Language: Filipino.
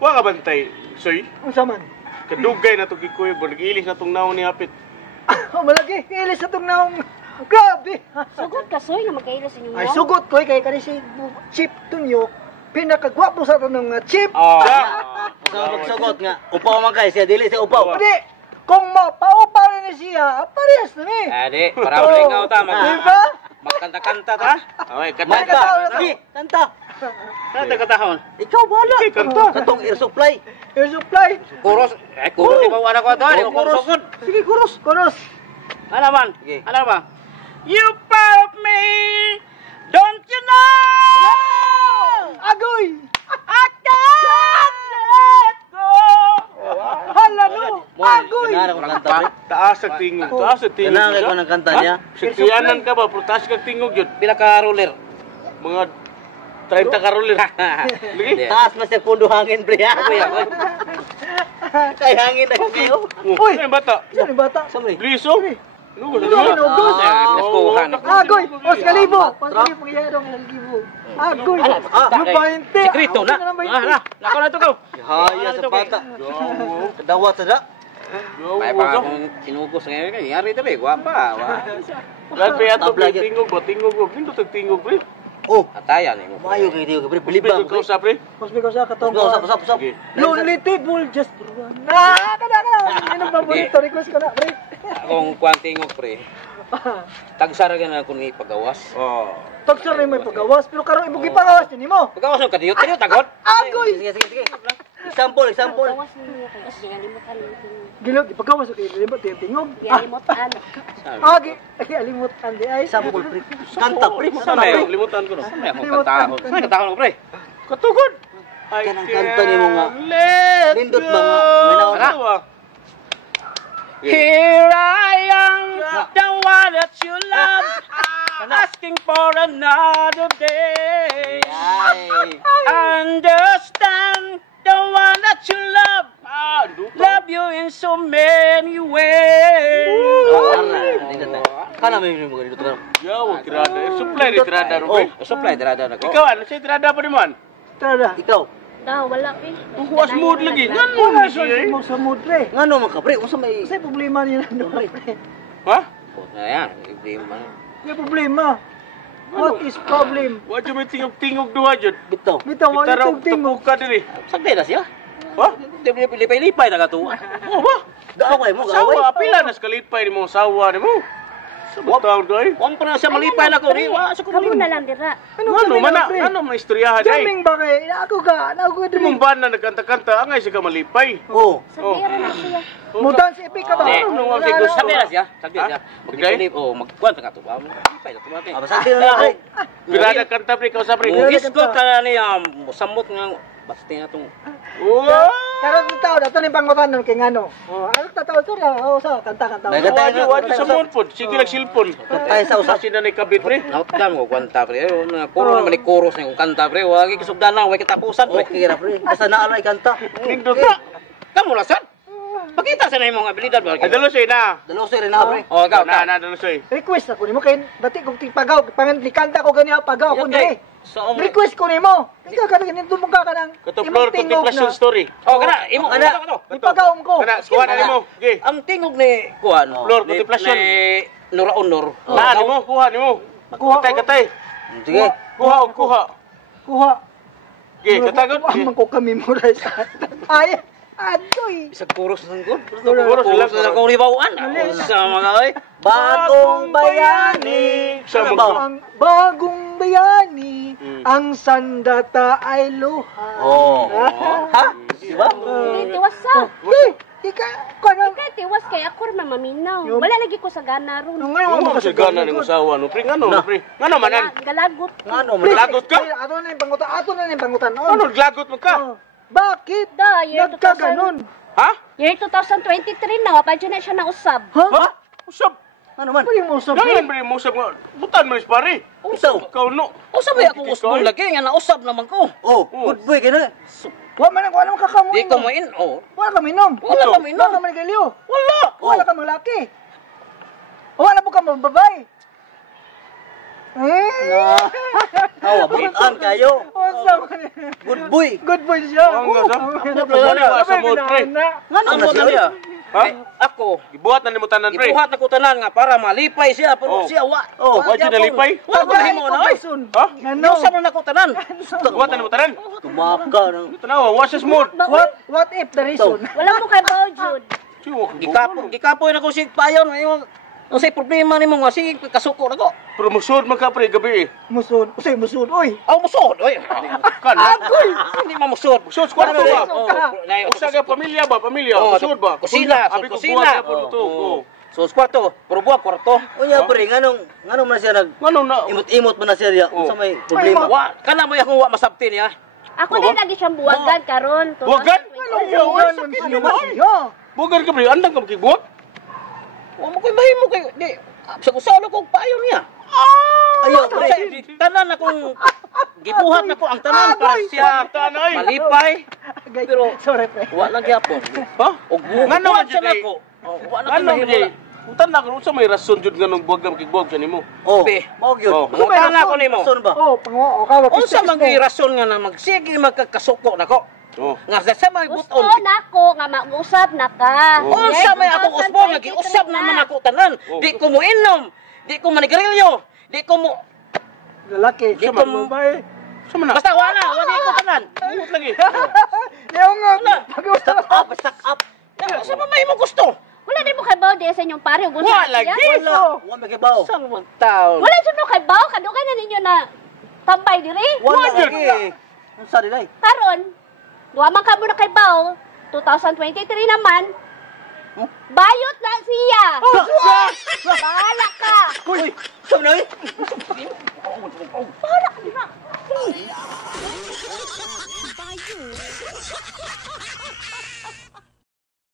Wa ka bantay, soy. Unsa man? Kadugay na to gikuy, nag-ilis na tong naon ni hapit. Malagi, ilis sa itong naong. Grabe! Sugot ka, soy, na magkailos inyong Ay, sugot ko kay kani si Chip Tunyo. Pinakagwapo sa itong nga Chip. Sugot nga. Upaw man kay siya, dili siya upaw. Pwede, kung mapaupaw na niya siya, parehas na ni. Adi, para ulingaw ta. Diba? Magkanta-kanta ta. Ay, Kanta. Sige, kanta. Kanta katahon. Ikaw bala. Kanta. Katong air supply. Air supply. Kuros. Kuros di ba anak ko to? Di ko sugod. Sige, kuros. Kuros. Ano man? Sige. Ano ba? You found me. Don't you know? Agoy! I can't let go. Hala no! Agoy! Ganahan ko ng kanta, pre. Taas ang tingog, taas ang tingog. Ganahan ko ng kanta niya. Saktiyanan ka ba, pero taas kang tingog yun. Pila ka roller. Mga 30 ka roller. Lagi? Taas na siya pundo hangin, pre. Kay hangin na kayo. Uy! Ay, bata. Saan yung bata? Samri. Bliso? Ano ba? Ginugos. Naskuhan. Agoy! Oskalibo! Oskalibo kayarong naligibo. Agoy! Lupainte! Sikrito na. Nako na to ko. Haya sa bata. Kadawat sa da. May pa akong sinugos ngayon kay yari to be. Guwapa. Lahat pa yato, pre. Tingog ba? Tingog ba? Pindot ang tingog, pre. Oh, Atayan ni mo. mayo kay Dio, pre. Bilibang Bilibang, ka pre. usap, pre. Mas bigos sa katong. Usap. Lonely table just for one. Kada. Ano ba bonito request ka na, pre? Akong kwantingog pre. Tagsara ka na ako ni pagawas. Oh. Tagsar na may pagawas, pero karon ibugi pagawas din mo. Pagawas ng kadiyot. Kadiyot tagot. Agoy! Sige. Example. Gawas ninyo kay kasi galimutan mo. Gilog, ipagawas ko kayo, libot yung tingog. Galimutan. Agi, alimutan di ay. Example, pre. Kanta, pre. Sana yun? Limutan ko na. May akong katahon. Saan katahon ko pre? Katugod! Kanang kanta ni mo nga. Let Nindot go! ba nga? May nauna. Ano ba? Here I am, the one that you love, asking for another day. Ay. Understand the one that you love, love you in so many ways. Kana may mo dito ka. Yaw, tirada. Supply ni tirada, Ruben. Supply darada na ko. Ikaw, ano siya tirada pa naman? Tada. Ikaw. Daw, wala eh. Huwas mood lagi. Ganun Wala ni siya eh. mo sa mood, pre. Ngano man ka, pre? Unsa may Kasi problema niya na, pre. Ha? Ayan, hindi man. May problema. What is problem? Wa dyan may tingog-tingog duha dyan. bitaw? Bitaw mo Kita raw yung tingog. tapog ka din eh. Sagday na siya. Ha? Lipay-lipay na katuwa. Oh, ba? Gaaway mo, gaaway. Sawa, apila na skalipay ni mo sawa ni mo. Sabot taon ko eh. Kung pa na siya malipay na ko, wa sa Kamu na lang dira. Ano, kami mana? pre? Ano man istoryahan ay? Jaming ba kay? Ako ka Di mong ban na nagkanta-kanta, angay siya ka malipay. Oh. Sabira na siya. Mudan si Epic ka ba? Hindi. Ano nga siguro? Sabi na siya. Sabi na siya. Sigay? Magkuhan sa katuwa mo. Lipay na tumati. Aba sa na, pre. Pirada kanta pre, ikaw sa pre. Iskot ka na niya. Samot nga. Basta na itong... Oo! Karon ng tao, dato ni pangutan nun kay ngano. Oh, ano tataw to na? Oh, sa kanta. May Wadi, wadi sa monpon. Sige lang silpon. Tay sa usap. Kasi na ni kabit pre. Nautdan mo kwanta pre. Kuro naman ni kuros na yung kanta pre. Wagi kisugdan lang. Wagi katapusan pre. Okay ra, pre. Basta naalay kanta. Nindot na. Kamu lasan? Pakita sa na yung mga abilidad ba? Ay, dalosoy na. Dalo sir na, pre. O, ikaw, Na, dalosoy. Request ako nimo kay dati kung tipagaw, pangan kanta ko ganiya pagaw ko Okay. diri. So, Request ko nimo. Ikaw ka ganito dumong ka nang Katuplor, contemplation story. oh, kana, imo, kana, kana, Ipagaw mo ko. Kana, kuha na mo. Okay. ang tingog ni Kuan, Flor, contemplation. ni Nora Honor. Na, ni mo, kuha, ni mo. Katay. Sige. Kuha, kuha. Kuha. Okay, katagot. Amang ko kami memorize. Ay, adoy. Isang kuros ng ko. Kuros Kuros lang. na ko libawaan. Sa mga oy. Bagong bayani. Sa Ano mga... ba? Ang bagong bayani, ang sandata ay luha. Oh. Ha? Diba? Tiwas sa. Ika, kanang Kaya tiwas kay ako rin maminaw. Wala lagi ko sa gana ron. nung Ano ngayon mo kasi gana ni usawa, no? Pre, ano, pre? Ano manan? Galagot. Ngano man? Lagot ka? Ato na yung pangutan, ato na yung pangutan. Ano, lagot mo ka? Oh, bakit? Da, year Nagkaganon. Ha? Year 2023 na, wapa dyan na siya na usab. Ha? Usap. Ano man? Ano yung usap? Ganyan, pre, mo usap nga. Butan mo, pare. Usaw. Ikaw, no. Usab ya ako usbon lagi nga nausab naman ko. Oh, good boy ka na. Wala man wala man kakamoy. Di ko main. Oh. Wala ka minom. Wala ka minom. Wala ka manigalyo. Wala. Wala ka malaki. Wala po ka mababay. Awa, bukan kayo. Unsa man. Good boy. Good boy siya. Oo nga, Ano ba sa mood, pre? Ngano na siya? Ha? Ako, Gibuhat na nimo tanan, pre. ibuhat na ko tanan nga para malipay siya, pero Oh. siya wa. wa dyan nalipay? Wa ba himo na oy? Ha? Ano? Yung sa man ako tanan. Gibuhat na nimo tanan? Tumaka ng Tanawa, wa siya smooth. What if the reason? Wala mo kay bao, Jud. Gikapoy na ko si payon ngayon. Ano say problema nimo nga si kasuko na ko. Pero musod man ka, pre, gabi eh. Musod. Usay musod. Uy. Aw musod oy. Kana? Hindi mamusod. Musod, squad mo ba? Oh, Usa ka pamilya ba? Pamilya? Musod ba? Kusina, Abi ko kusina. buhat na po ito. So kwarto, pero buwag kwarto. Unya pre, nganong man siya nag Ngano na? imot-imot man na siya. Oh. Sa may problema. Wa kana mo akong wa masabti niya. Ako din lagi siyang buwagan karon. Buwagan? Ano ba siya? Bugan ka, pre. Andang ka magkibuhat? Wa mo koy mahimo kay di sa kusalo ko payon niya. Ayo pre. Tanan akong gibuhat na ko ang tanan para siya Tanay. malipay. Pero Sorry, pre. wa lang gyapon. Ha? Og Ngano man siya jud, eh? nako. Wa na Ano mahimo. man Utan na ko sa may rason jud ganung buwag na magkibuhat sa nimo. Oh, Pe. mao gyud. Oh. Mangutan na ko nimo. Rason ba? Oh, pango ka ba? Unsa man gyud rason nga na magsige magkakasuko nako? Oh. Nga sa may Gusto buton. nako nga mag-usap na ka. Oh. Unsa may ako usbo nga giusap naman ako tanan. Di ko mo inom, di ko manigarilyo, di ko mo Lalaki. di ko mo Sama na. basta wala ko tanan. Buhat lagi. Yung nga. Pag-usap. Stack up. Sa pa may mo gusto. Wala din mo kay bao di sa inyong pare. Gusto Wa na siya. lagi. Wa may kibaw. Sa mo taon. Wala dyan mo kay bao. Kadugay na ninyo na tambay diri. Wala lagi. Unsa dilay? Karon, duwa man ka muna kay bao. 2023 naman. Bayot na siya. Bahala ka. Uy, saan na eh? Bahala ka, di ba?